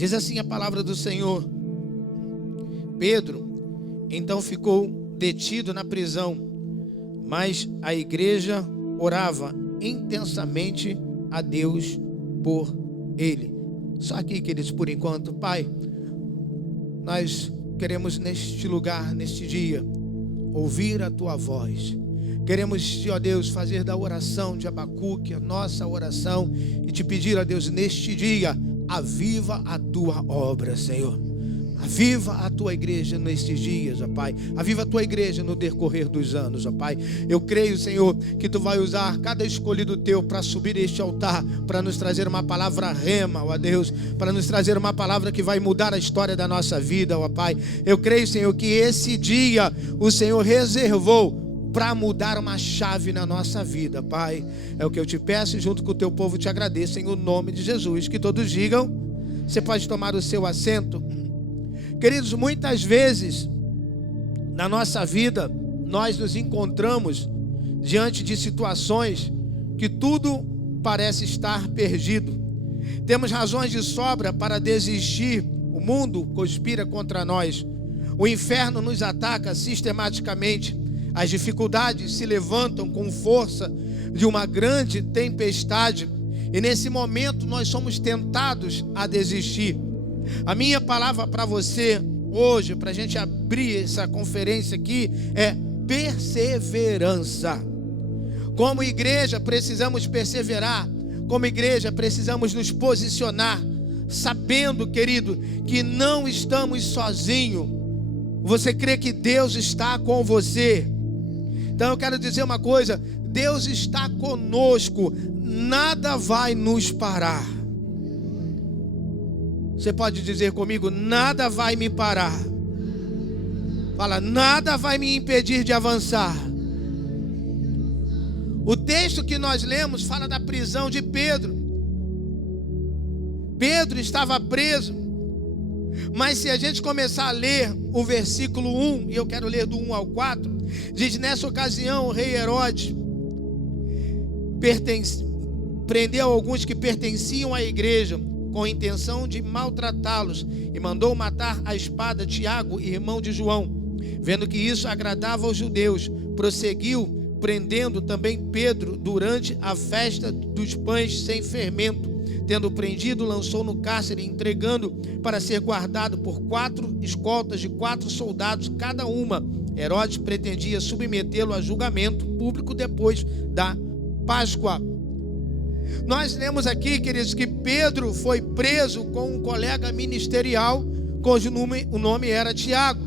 Diz assim a palavra do Senhor: Pedro então ficou detido na prisão, mas a igreja orava intensamente a Deus por ele. Só aqui, queridos, por enquanto. Pai, nós queremos neste lugar, neste dia, ouvir a tua voz. Queremos, ó Deus, fazer da oração de Abacuque a nossa oração e te pedir, ó Deus, neste dia, aviva a tua obra, Senhor. Aviva a tua igreja nestes dias, ó Pai. Aviva a tua igreja no decorrer dos anos, ó Pai. Eu creio, Senhor, que tu vai usar cada escolhido teu para subir este altar, para nos trazer uma palavra rema, ó Deus, para nos trazer uma palavra que vai mudar a história da nossa vida, ó Pai. Eu creio, Senhor, que esse dia o Senhor reservou para mudar uma chave na nossa vida, Pai. É o que eu te peço e junto com o teu povo te agradeço em o nome de Jesus. Que todos digam. Você pode tomar o seu assento. Queridos, muitas vezes na nossa vida nós nos encontramos diante de situações que tudo parece estar perdido. Temos razões de sobra para desistir. O mundo conspira contra nós. O inferno nos ataca sistematicamente. As dificuldades se levantam com força de uma grande tempestade. E nesse momento nós somos tentados a desistir. A minha palavra para você hoje, para a gente abrir essa conferência aqui, é perseverança. Como igreja precisamos perseverar. Como igreja precisamos nos posicionar, sabendo, querido, que não estamos sozinhos. Você crê que Deus está com você? Então eu quero dizer uma coisa: Deus está conosco, nada vai nos parar. Você pode dizer comigo: nada vai me parar. Fala: nada vai me impedir de avançar. O texto que nós lemos fala da prisão de Pedro. Pedro estava preso. Mas se a gente começar a ler o versículo 1, e eu quero ler do 1 ao 4, diz: nessa ocasião o rei Herodes prendeu alguns que pertenciam à igreja, com a intenção de maltratá-los, e mandou matar à espada Tiago, irmão de João. Vendo que isso agradava aos judeus, prosseguiu prendendo também Pedro durante a festa dos pães sem fermento. Tendo prendido, lançou no cárcere, entregando para ser guardado por 4 escoltas de 4 soldados cada uma. Herodes pretendia submetê-lo a julgamento público depois da Páscoa. Nós lemos aqui, queridos, que Pedro foi preso com um colega ministerial, cujo o nome era Tiago.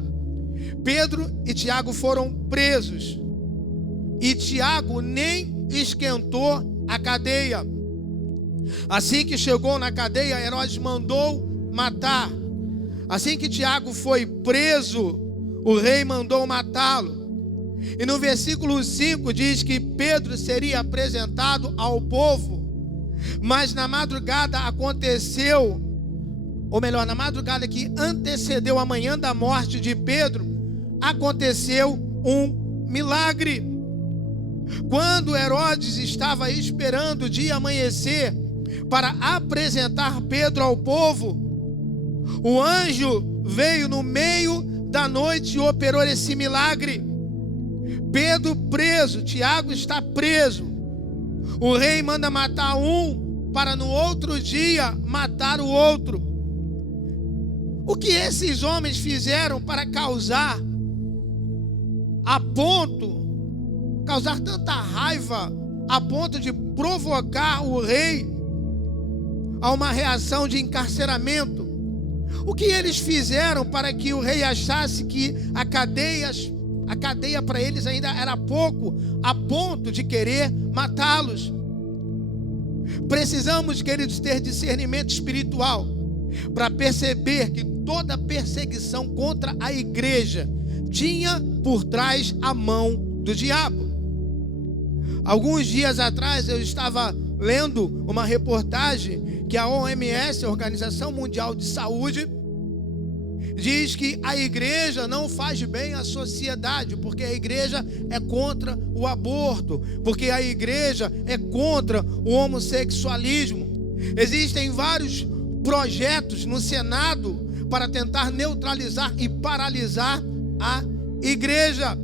Pedro e Tiago foram presos. E Tiago nem esquentou a cadeia. Assim que chegou na cadeia, Herodes mandou matar. Assim que Tiago foi preso, o rei mandou matá-lo. E no versículo 5 diz que Pedro seria apresentado ao povo. Mas na madrugada aconteceu, ou melhor, na madrugada que antecedeu a manhã da morte de Pedro, aconteceu um milagre. Quando Herodes estava esperando o dia amanhecer para apresentar Pedro ao povo, o anjo veio no meio da noite e operou esse milagre. Pedro preso, Tiago está preso. O rei manda matar um para no outro dia matar o outro. O que esses homens fizeram para causar tanta raiva a ponto de provocar o rei a uma reação de encarceramento? O que eles fizeram para que o rei achasse que a cadeia para eles ainda era pouco, a ponto de querer matá-los? Precisamos, queridos, ter discernimento espiritual para perceber que toda perseguição contra a igreja tinha por trás a mão do diabo. Alguns dias atrás eu estava lendo uma reportagem que a OMS, a Organização Mundial de Saúde, diz que a igreja não faz bem à sociedade, porque a igreja é contra o aborto, porque a igreja é contra o homossexualismo. Existem vários projetos no Senado para tentar neutralizar e paralisar a igreja.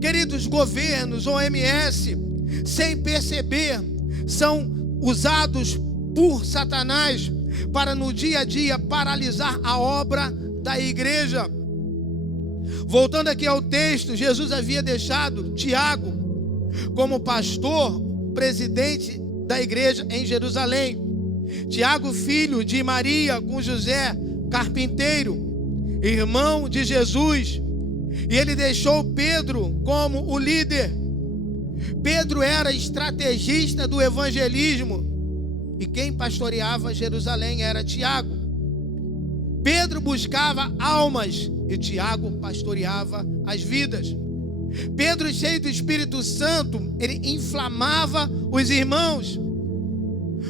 Queridos, governos, OMS, sem perceber, são usados por Satanás para no dia a dia paralisar a obra da igreja. Voltando aqui ao texto, Jesus havia deixado Tiago como pastor, presidente da igreja em Jerusalém. Tiago, filho de Maria com José, carpinteiro, irmão de Jesus. E ele deixou Pedro como o líder. Pedro era estrategista do evangelismo. E quem pastoreava Jerusalém era Tiago. Pedro buscava almas e Tiago pastoreava as vidas. Pedro, cheio do Espírito Santo, ele inflamava os irmãos.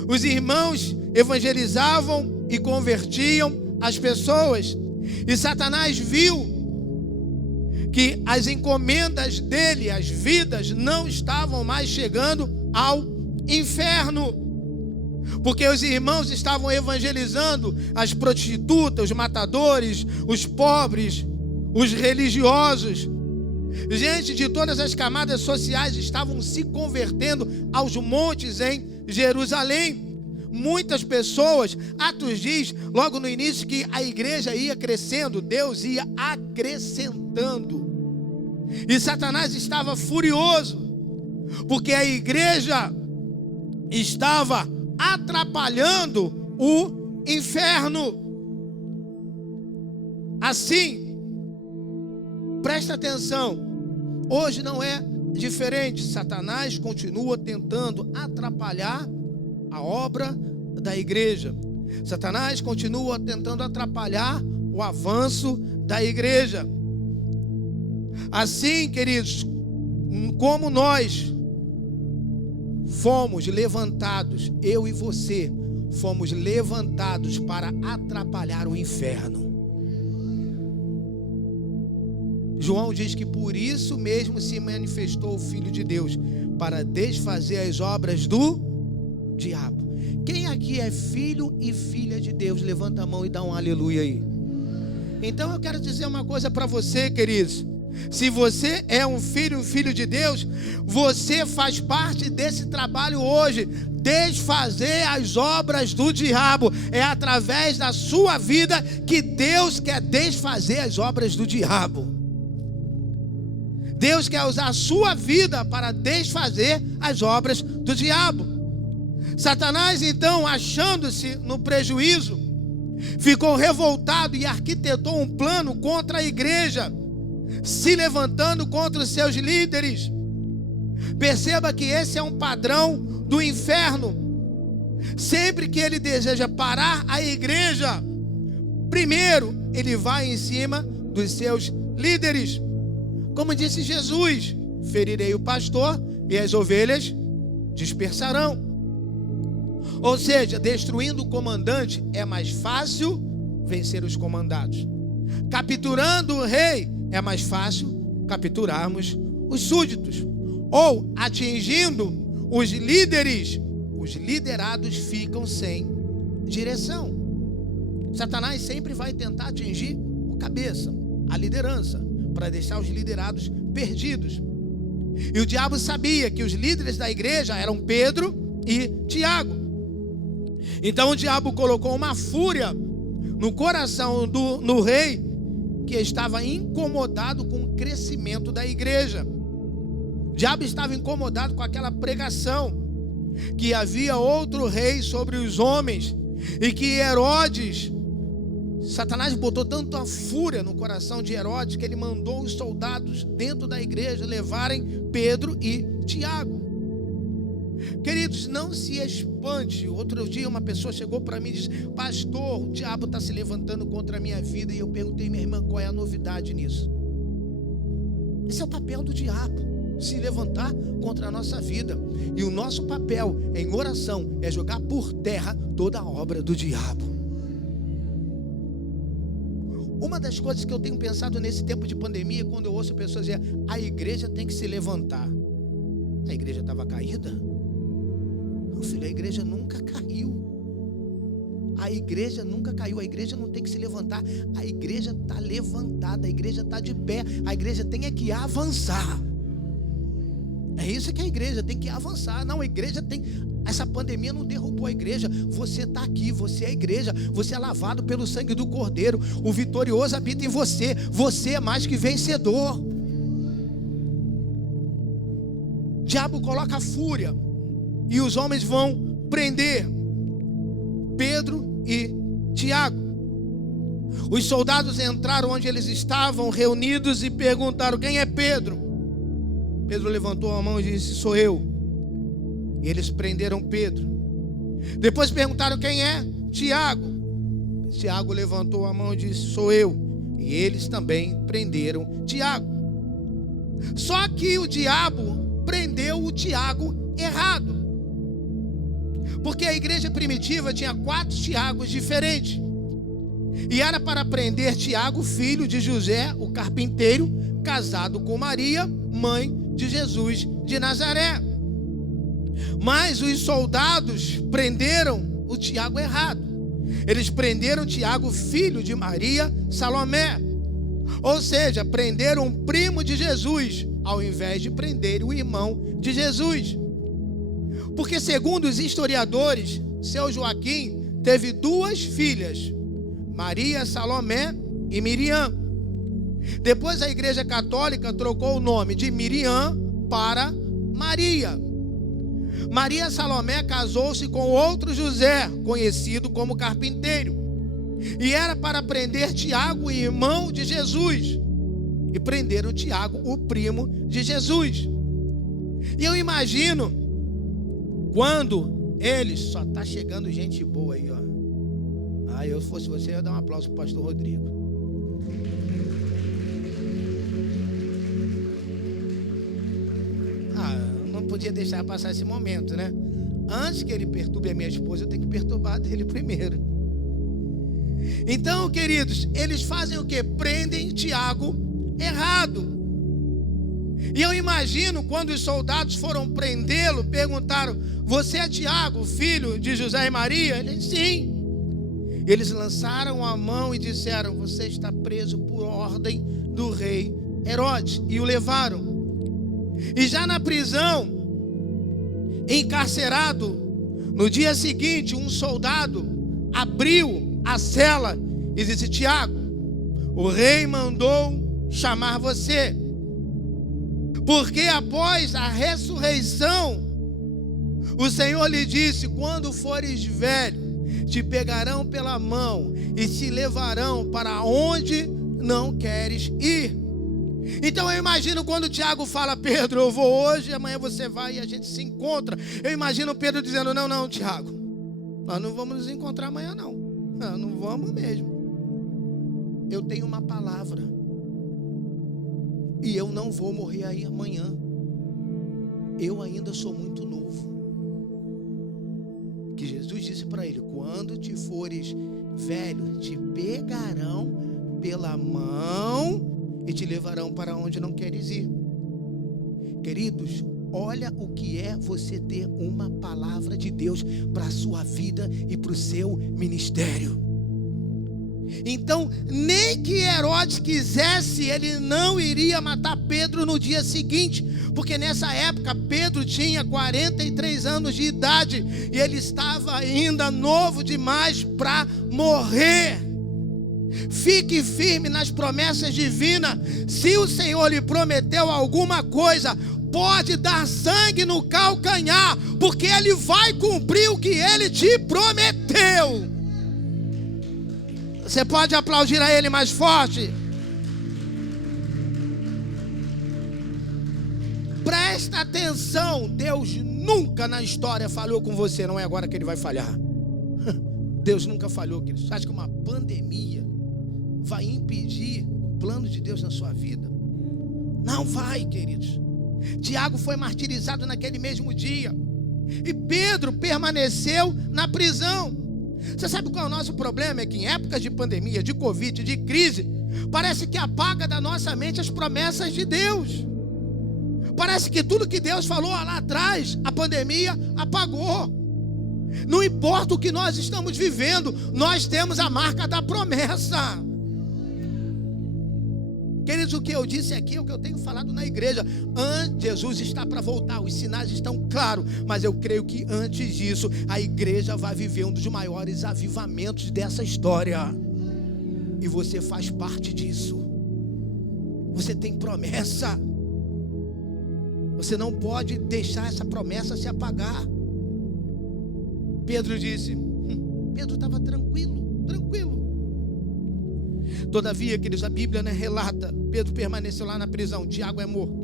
Os irmãos evangelizavam e convertiam as pessoas. E Satanás viu que as encomendas dele, as vidas, não estavam mais chegando ao inferno. Porque os irmãos estavam evangelizando as prostitutas, os matadores, os pobres, os religiosos. Gente de todas as camadas sociais estavam se convertendo aos montes em Jerusalém. Muitas pessoas, Atos diz logo no início que a igreja ia crescendo, Deus ia acrescentando. E Satanás estava furioso, porque a igreja estava atrapalhando o inferno. Assim, presta atenção, hoje não é diferente. Satanás continua tentando atrapalhar a obra da igreja. Satanás continua tentando atrapalhar o avanço da igreja. Assim, queridos, como nós fomos levantados, eu e você, fomos levantados para atrapalhar o inferno. João diz que por isso mesmo se manifestou o Filho de Deus, para desfazer as obras do diabo. Quem aqui é filho e filha de Deus? Levanta a mão e dá um aleluia aí. Então eu quero dizer uma coisa para você, queridos. Se você é um filho de Deus, você faz parte desse trabalho hoje. Desfazer as obras do diabo. É através da sua vida que Deus quer desfazer as obras do diabo. Deus quer usar a sua vida para desfazer as obras do diabo. Satanás, então, achando-se no prejuízo, ficou revoltado e arquitetou um plano contra a igreja, se levantando contra os seus líderes. Perceba que esse é um padrão do inferno. Sempre que ele deseja parar a igreja, primeiro ele vai em cima dos seus líderes. Como disse Jesus: ferirei o pastor e as ovelhas dispersarão. Ou seja, destruindo o comandante é mais fácil vencer os comandados. Capturando o rei é mais fácil capturarmos os súditos. Ou atingindo os líderes, os liderados ficam sem direção. Satanás sempre vai tentar atingir o cabeça, a liderança, para deixar os liderados perdidos. E o diabo sabia que os líderes da igreja eram Pedro e Tiago. Então o diabo colocou uma fúria no coração do rei, que estava incomodado com o crescimento da igreja. O diabo estava incomodado com aquela pregação que havia outro rei sobre os homens, e que Herodes, Satanás botou tanto a fúria no coração de Herodes que ele mandou os soldados dentro da igreja levarem Pedro e Tiago. Queridos, não se espante. Outro dia uma pessoa chegou para mim e disse: pastor, o diabo está se levantando contra a minha vida. E eu perguntei: minha irmã, qual é a novidade nisso? Esse é o papel do diabo, se levantar contra a nossa vida. E o nosso papel em oração é jogar por terra toda a obra do diabo. Uma das coisas que eu tenho pensado nesse tempo de pandemia, quando eu ouço pessoas dizer: a igreja tem que se levantar. A igreja estava caída? Não, filho, a igreja nunca caiu. A igreja nunca caiu, a igreja não tem que se levantar, a igreja está levantada, a igreja está de pé, a igreja tem que avançar. É isso que a igreja tem que avançar. Não, a igreja tem... Essa pandemia não derrubou a igreja. Você está aqui, você é a igreja. Você é lavado pelo sangue do Cordeiro. O vitorioso habita em você. Você é mais que vencedor. O diabo coloca fúria e os homens vão prender Pedro e Tiago. Os soldados entraram onde eles estavam reunidos e perguntaram: quem é Pedro? Pedro levantou a mão e disse: sou eu. E eles prenderam Pedro. Depois perguntaram: quem é? Tiago. Tiago levantou a mão e disse: sou eu. E eles também prenderam Tiago. Só que o diabo prendeu o Tiago errado, porque a igreja primitiva tinha 4 Tiagos diferentes. E era para prender Tiago, filho de José, o carpinteiro, casado com Maria, mãe de Jesus de Nazaré. Mas os soldados prenderam o Tiago errado. Eles prenderam Tiago, filho de Maria, Salomé. Ou seja, prenderam o primo de Jesus, ao invés de prender o irmão de Jesus. Porque segundo os historiadores, seu Joaquim teve 2 filhas, Maria, Salomé e Miriam. Depois a igreja católica trocou o nome de Miriam para Maria. Maria Salomé casou-se com outro José, conhecido como carpinteiro. E era para prender Tiago, irmão de Jesus. E prenderam Tiago, o primo de Jesus. E eu imagino, quando eles... Só está chegando gente boa aí, ó. Eu fosse você, eu ia dar um aplauso para o pastor Rodrigo. Não podia deixar passar esse momento, né? Antes que ele perturbe a minha esposa, eu tenho que perturbar dele primeiro. Então, queridos, eles fazem o quê? Prendem Tiago errado. E eu imagino, quando os soldados foram prendê-lo, perguntaram: você é Tiago, filho de José e Maria? Ele disse: sim. Eles lançaram a mão e disseram: você está preso por ordem do rei Herodes. E o levaram. E já na prisão, encarcerado, no dia seguinte, um soldado abriu a cela e disse: Tiago, o rei mandou chamar você, porque após a ressurreição, o Senhor lhe disse: quando fores velho, te pegarão pela mão e te levarão para onde não queres ir. Então eu imagino quando o Tiago fala: Pedro, eu vou hoje, amanhã você vai e a gente se encontra. Eu imagino Pedro dizendo: não, Tiago, nós não vamos nos encontrar amanhã não. Não vamos mesmo. Eu tenho uma palavra e eu não vou morrer aí amanhã. Eu ainda sou muito novo. Que Jesus disse para ele: quando te fores velho, te pegarão pela mão e te levarão para onde não queres ir. Queridos, olha o que é você ter uma palavra de Deus para a sua vida e para o seu ministério. Então, nem que Herodes quisesse, ele não iria matar Pedro no dia seguinte, porque nessa época Pedro tinha 43 anos de idade e ele estava ainda novo demais para morrer. Fique firme nas promessas divinas. Se o Senhor lhe prometeu alguma coisa, pode dar sangue no calcanhar, porque Ele vai cumprir o que Ele te prometeu. Você pode aplaudir a Ele mais forte? Presta atenção, Deus nunca na história falhou com você, não é agora que Ele vai falhar. Deus nunca falhou, queridos. Você acha que uma pandemia vai impedir o plano de Deus na sua vida? Não vai, queridos. Tiago foi martirizado naquele mesmo dia e Pedro permaneceu na prisão. Você sabe qual é o nosso problema? É que em épocas de pandemia, de Covid, de crise, parece que apaga da nossa mente as promessas de Deus. Parece que tudo que Deus falou lá atrás, a pandemia apagou. Não importa o que nós estamos vivendo, nós temos a marca da promessa. Queridos, o que eu disse aqui é o que eu tenho falado na igreja. Jesus está para voltar, os sinais estão claros, mas eu creio que antes disso, a igreja vai viver um dos maiores avivamentos dessa história. E você faz parte disso. Você tem promessa. Você não pode deixar essa promessa se apagar. Pedro disse, Pedro estava tranquilo. Todavia, queridos, a Bíblia relata, Pedro permaneceu lá na prisão, Tiago é morto.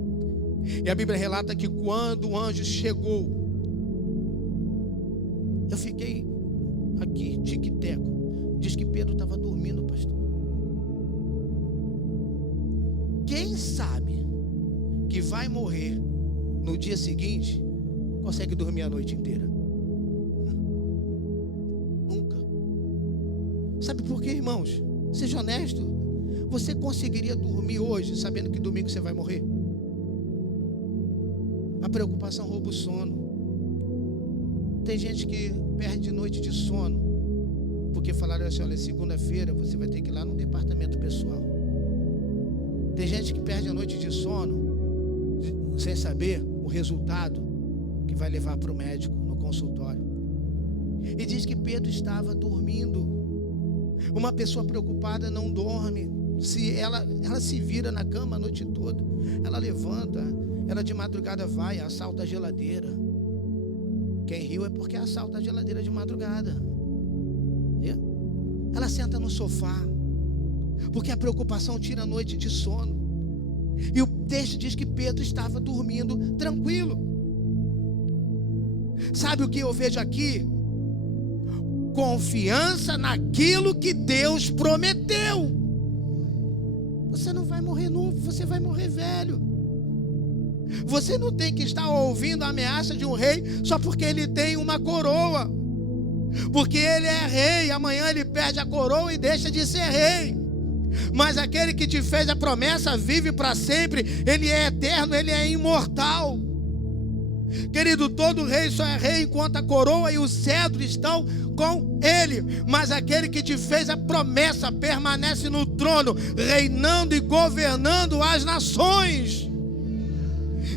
E a Bíblia relata que quando o anjo chegou, eu fiquei aqui, tique-teco. Diz que Pedro estava dormindo, pastor. Quem sabe que vai morrer no dia seguinte, consegue dormir a noite inteira? Nunca. Sabe por quê, irmãos? Seja honesto. Você conseguiria dormir hoje sabendo que domingo você vai morrer? A preocupação rouba o sono. Tem gente que perde noite de sono porque falaram assim, olha, segunda-feira você vai ter que ir lá no departamento pessoal. Tem gente que perde a noite de sono sem saber o resultado que vai levar para o médico no consultório. E diz que Pedro estava dormindo. Uma pessoa preocupada não dorme. Se ela se vira na cama a noite toda, ela levanta, ela de madrugada vai, assalta a geladeira. Quem riu é porque assalta a geladeira de madrugada. Ela senta no sofá, porque a preocupação tira a noite de sono. E o texto diz que Pedro estava dormindo tranquilo. Sabe o que eu vejo aqui? Confiança naquilo que Deus prometeu. Você não vai morrer novo, você vai morrer velho. Você não tem que estar ouvindo a ameaça de um rei só porque ele tem uma coroa. Porque ele é rei, amanhã ele perde a coroa e deixa de ser rei. Mas aquele que te fez a promessa vive para sempre. Ele é eterno, ele é imortal. Querido, todo rei só é rei enquanto a coroa e o cetro estão com ele. Mas aquele que te fez a promessa permanece no trono, reinando e governando as nações.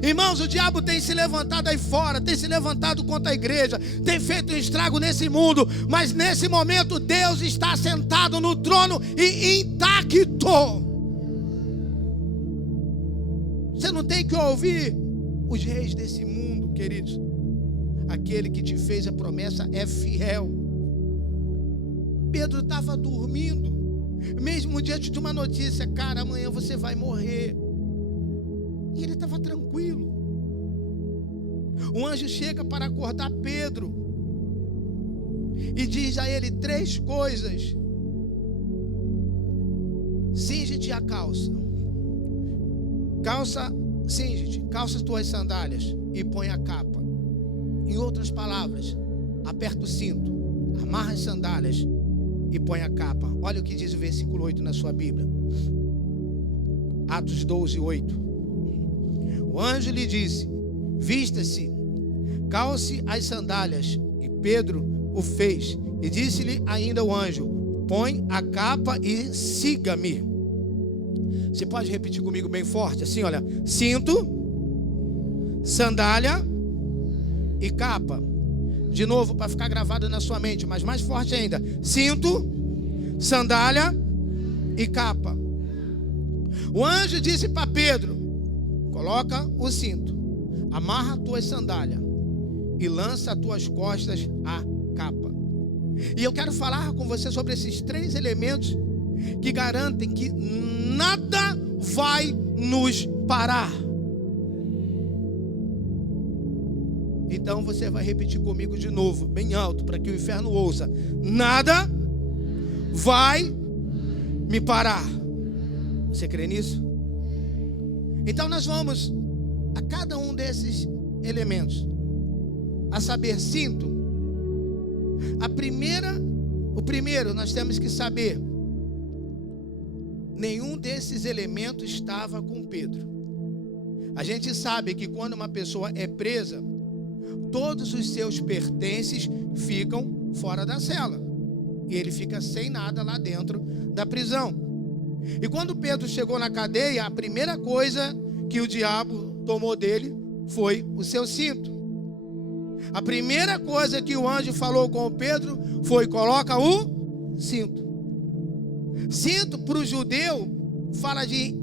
Irmãos, o diabo tem se levantado aí fora, tem se levantado contra a igreja, tem feito um estrago nesse mundo, mas nesse momento Deus está sentado no trono e intacto. Você não tem que ouvir os reis desse mundo, queridos. Aquele que te fez a promessa é fiel. Pedro estava dormindo, mesmo diante de uma notícia, cara, amanhã você vai morrer. E ele estava tranquilo. O anjo chega para acordar Pedro e diz a ele 3 coisas: cinge-te a calça, cinge-te, calça as tuas sandálias e põe a capa. Em outras palavras, aperta o cinto, amarra as sandálias e põe a capa. Olha o que diz o versículo 8 na sua Bíblia. Atos 12, 8. O anjo lhe disse: vista-se, calce as sandálias. E Pedro o fez. E disse-lhe ainda o anjo: põe a capa e siga-me. Você pode repetir comigo bem forte? Assim, olha: cinto, sandália e capa. De novo, para ficar gravado na sua mente, mas mais forte ainda: cinto, sandália e capa. O anjo disse para Pedro: coloca o cinto, amarra as tuas sandálias e lança às tuas costas a capa. E eu quero falar com você sobre esses 3 elementos que garantem que nada vai nos parar. Então você vai repetir comigo de novo, bem alto, para que o inferno ouça: nada vai me parar. Você crê nisso? Então nós vamos a cada um desses elementos. A saber, cinto. O primeiro nós temos que saber: nenhum desses elementos estava com Pedro. A gente sabe que quando uma pessoa é presa, todos os seus pertences ficam fora da cela. E ele fica sem nada lá dentro da prisão. E quando Pedro chegou na cadeia, a primeira coisa que o diabo tomou dele foi o seu cinto. A primeira coisa que o anjo falou com o Pedro foi: coloca o cinto. Cinto para o judeu fala de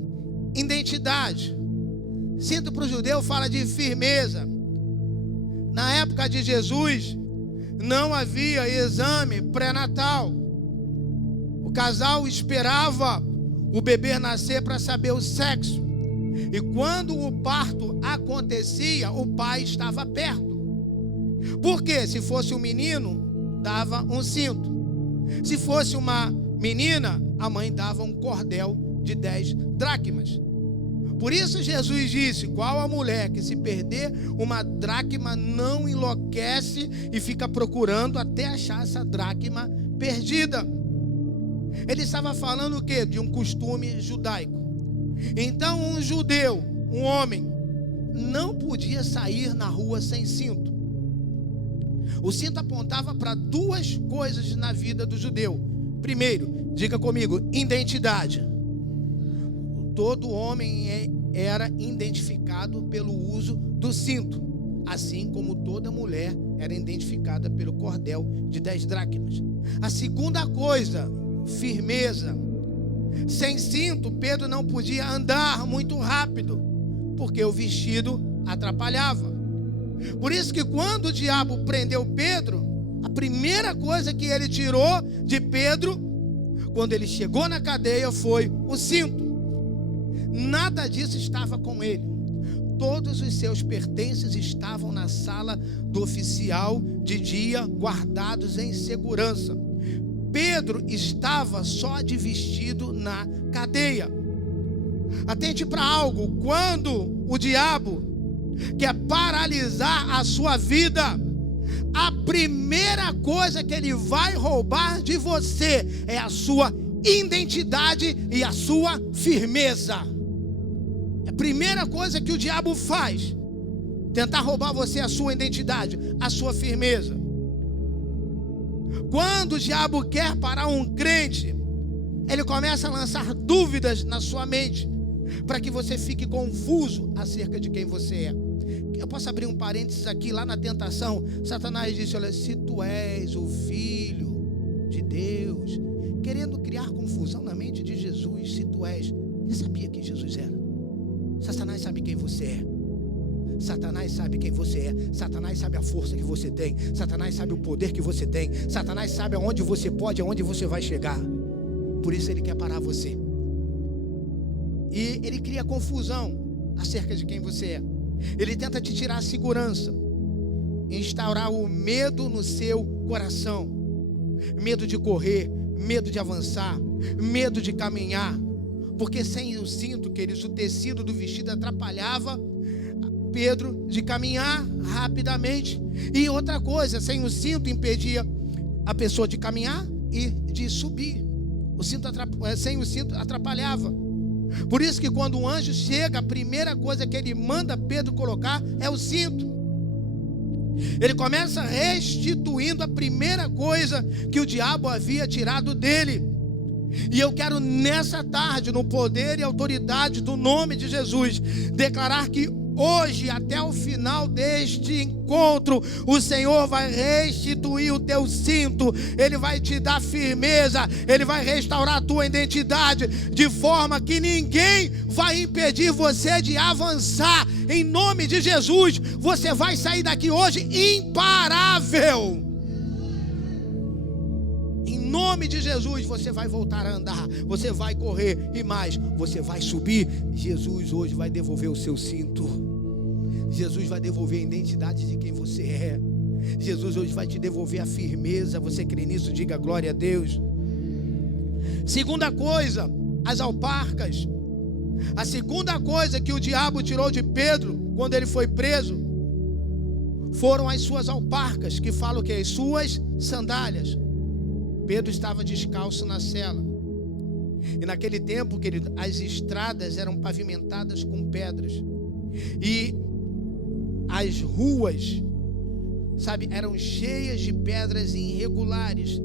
identidade. Cinto para o judeu fala de firmeza. Na época de Jesus, não havia exame pré-natal. O casal esperava o bebê nascer para saber o sexo. E quando o parto acontecia, o pai estava perto. Porque se fosse um menino, dava um cinto. Se fosse uma menina, a mãe dava um cordel de 10 dracmas. Por isso Jesus disse: qual a mulher que se perder uma dracma não enlouquece e fica procurando até achar essa dracma perdida. Ele estava falando o quê? De um costume judaico. Então um judeu, um homem, não podia sair na rua sem cinto. O cinto apontava para duas coisas na vida do judeu. Primeiro, diga comigo, identidade. Todo homem era identificado pelo uso do cinto, assim como toda mulher era identificada pelo cordel de 10 dracmas. A segunda coisa, firmeza. Sem cinto, Pedro não podia andar muito rápido, porque o vestido atrapalhava. Por isso que quando o diabo prendeu Pedro, a primeira coisa que ele tirou de Pedro, quando ele chegou na cadeia, foi o cinto. Nada disso estava com ele. Todos os seus pertences estavam na sala do oficial de dia, guardados em segurança. Pedro estava só de vestido na cadeia. Atente para algo: quando o diabo quer paralisar a sua vida, a primeira coisa que ele vai roubar de você é a sua identidade e a sua firmeza. É a primeira coisa que o diabo faz: tentar roubar você a sua identidade, a sua firmeza. Quando o diabo quer parar um crente, ele começa a lançar dúvidas na sua mente, para que você fique confuso acerca de quem você é. Eu posso abrir um parênteses aqui. Lá na tentação, Satanás disse: olha, se tu és o filho de Deus, querendo criar confusão na mente de Jesus. Se tu és, ele sabia quem Jesus era. Satanás sabe quem você é. Satanás sabe quem você é. Satanás sabe a força que você tem. Satanás sabe o poder que você tem. Satanás sabe aonde você pode, aonde você vai chegar. Por isso ele quer parar você. E ele cria confusão acerca de quem você é. Ele tenta te tirar a segurança, instaurar o medo no seu coração. Medo de correr, medo de avançar, medo de caminhar. Porque sem o cinto, queridos, o tecido do vestido atrapalhava Pedro de caminhar rapidamente. E outra coisa, sem o cinto impedia a pessoa de caminhar e de subir. Sem o cinto atrapalhava. Por isso que quando um anjo chega, a primeira coisa que ele manda Pedro colocar é o cinto. Ele começa restituindo a primeira coisa que o diabo havia tirado dele. E eu quero nessa tarde, no poder e autoridade do nome de Jesus, declarar que hoje, até o final deste encontro, o Senhor vai restituir o teu cinto. Ele vai te dar firmeza. Ele vai restaurar a tua identidade, de forma que ninguém vai impedir você de avançar. Em nome de Jesus, você vai sair daqui hoje imparável. Em nome de Jesus, você vai voltar a andar, você vai correr e mais, você vai subir. Jesus hoje vai devolver o seu cinto. Jesus vai devolver a identidade de quem você é. Jesus hoje vai te devolver a firmeza. Você crê nisso? Diga glória a Deus. Segunda coisa, as alparcas. A segunda coisa que o diabo tirou de Pedro quando ele foi preso foram as suas alparcas, que falam que as suas sandálias. Pedro estava descalço na cela. E naquele tempo, querido, as estradas eram pavimentadas com pedras. E as ruas sabe, eram cheias de pedras irregulares,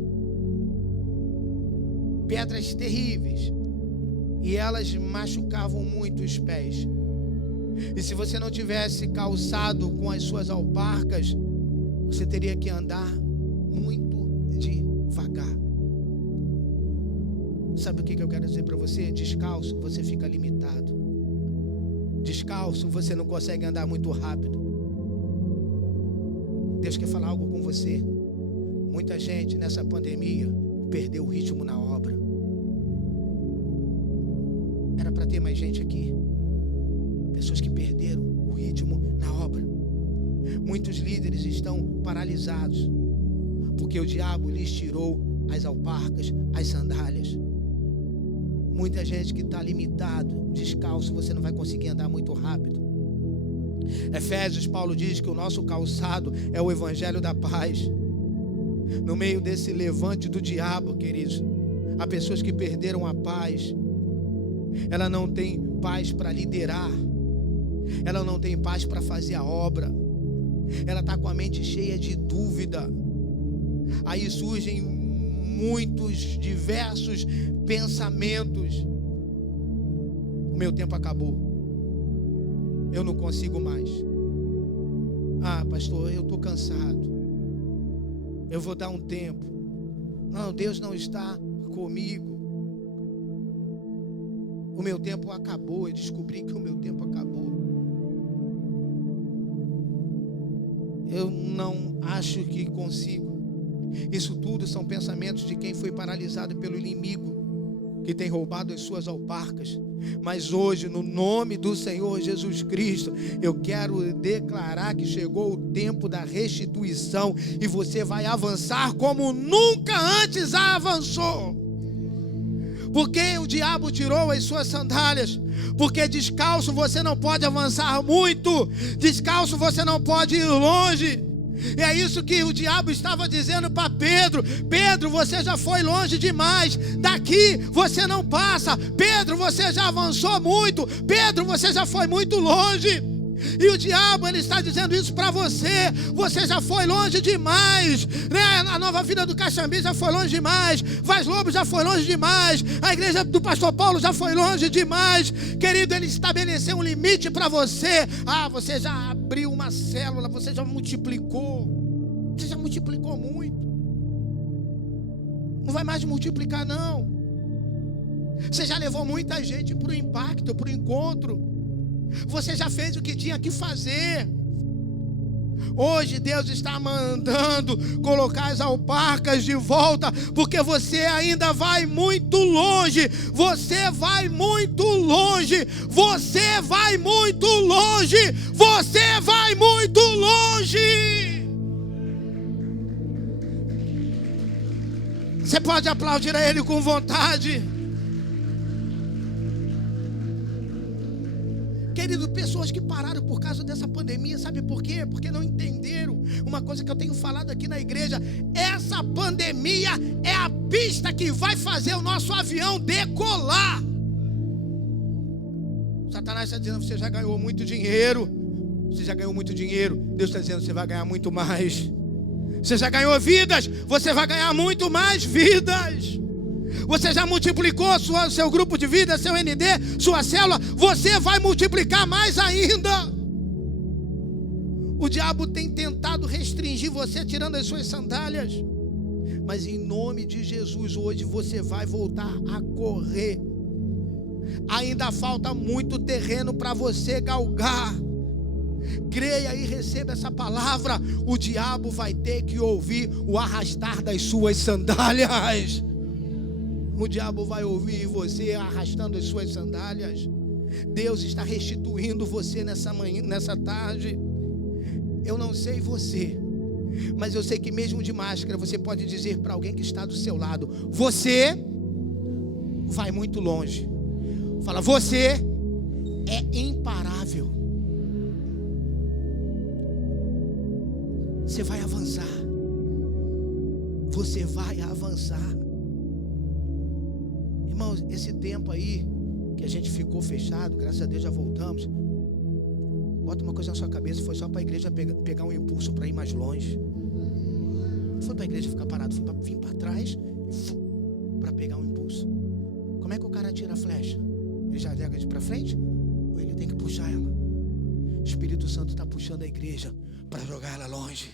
pedras terríveis, e elas machucavam muito os pés. E se você não tivesse calçado com as suas alparcas, você teria que andar muito devagar. Sabe o que eu quero dizer para você? Descalço você fica limitado. Descalço você não consegue andar muito rápido. Deus quer falar algo com você. Muita gente nessa pandemia perdeu o ritmo na obra. Era para ter mais gente aqui. Pessoas que perderam o ritmo na obra. Muitos líderes estão paralisados porque o diabo lhes tirou as alparcas, as sandálias. Muita gente que está limitado, descalço, você não vai conseguir andar muito rápido. Efésios, Paulo diz que o nosso calçado é o evangelho da paz. No meio desse levante do diabo, queridos, há pessoas que perderam a paz. Ela não tem paz para liderar. Ela não tem paz para fazer a obra. Ela está com a mente cheia de dúvida. Aí surgem muitos, diversos pensamentos. O meu tempo acabou. Eu não consigo mais. Ah, pastor, eu estou cansado. Eu vou dar um tempo. Não, Deus não está comigo. O meu tempo acabou. Eu descobri que o meu tempo acabou. Eu não acho que consigo. Isso tudo são pensamentos de quem foi paralisado pelo inimigo, que tem roubado as suas alparcas. Mas hoje, no nome do Senhor Jesus Cristo, eu quero declarar que chegou o tempo da restituição e você vai avançar como nunca antes avançou. Porque o diabo tirou as suas sandálias. Porque descalço você não pode avançar muito. Descalço você não pode ir longe. E é isso que o diabo estava dizendo para Pedro. Pedro, você já foi longe demais. Daqui você não passa. Pedro, você já avançou muito. Pedro, você já foi muito longe. E o diabo, ele está dizendo isso para você. Você já foi longe demais, né? A Nova Vida do Caxambi já foi longe demais. Vaz Lobo já foi longe demais. A igreja do pastor Paulo já foi longe demais. Querido, ele estabeleceu um limite para você. Ah, você já abriu uma célula, você já multiplicou. Você já multiplicou muito. Não vai mais multiplicar, não. Você já levou muita gente para o impacto, para o encontro. Você já fez o que tinha que fazer. Hoje Deus está mandando colocar as alparcas de volta, porque você ainda vai muito longe. Você vai muito longe. Você vai muito longe. Você vai muito longe. Você pode aplaudir a Ele com vontade. Querido, pessoas que pararam por causa dessa pandemia, sabe por quê? Porque não entenderam uma coisa que eu tenho falado aqui na igreja. Essa pandemia é a pista que vai fazer o nosso avião decolar. Satanás está dizendo, você já ganhou muito dinheiro. Você já ganhou muito dinheiro. Deus está dizendo, você vai ganhar muito mais. Você já ganhou vidas, você vai ganhar muito mais vidas. Você já multiplicou seu grupo de vida, seu ND, sua célula. Você vai multiplicar mais ainda. O diabo tem tentado restringir você, tirando as suas sandálias. Mas em nome de Jesus, hoje você vai voltar a correr. Ainda falta muito terreno para você galgar. Creia e receba essa palavra. O diabo vai ter que ouvir o arrastar das suas sandálias. O diabo vai ouvir você arrastando as suas sandálias. Deus está restituindo você nessa manhã, nessa tarde. Eu não sei você, mas eu sei que mesmo de máscara você pode dizer para alguém que está do seu lado: você vai muito longe. Fala, você é imparável. Você vai avançar. Você vai avançar. Irmãos, esse tempo aí que a gente ficou fechado, graças a Deus já voltamos. Bota uma coisa na sua cabeça, foi só para a igreja pegar um impulso para ir mais longe. Não foi para a igreja ficar parado, foi para vir para trás para pegar um impulso. Como é que o cara tira a flecha? Ele já joga de para frente? Ou ele tem que puxar ela? O Espírito Santo está puxando a igreja para jogar ela longe.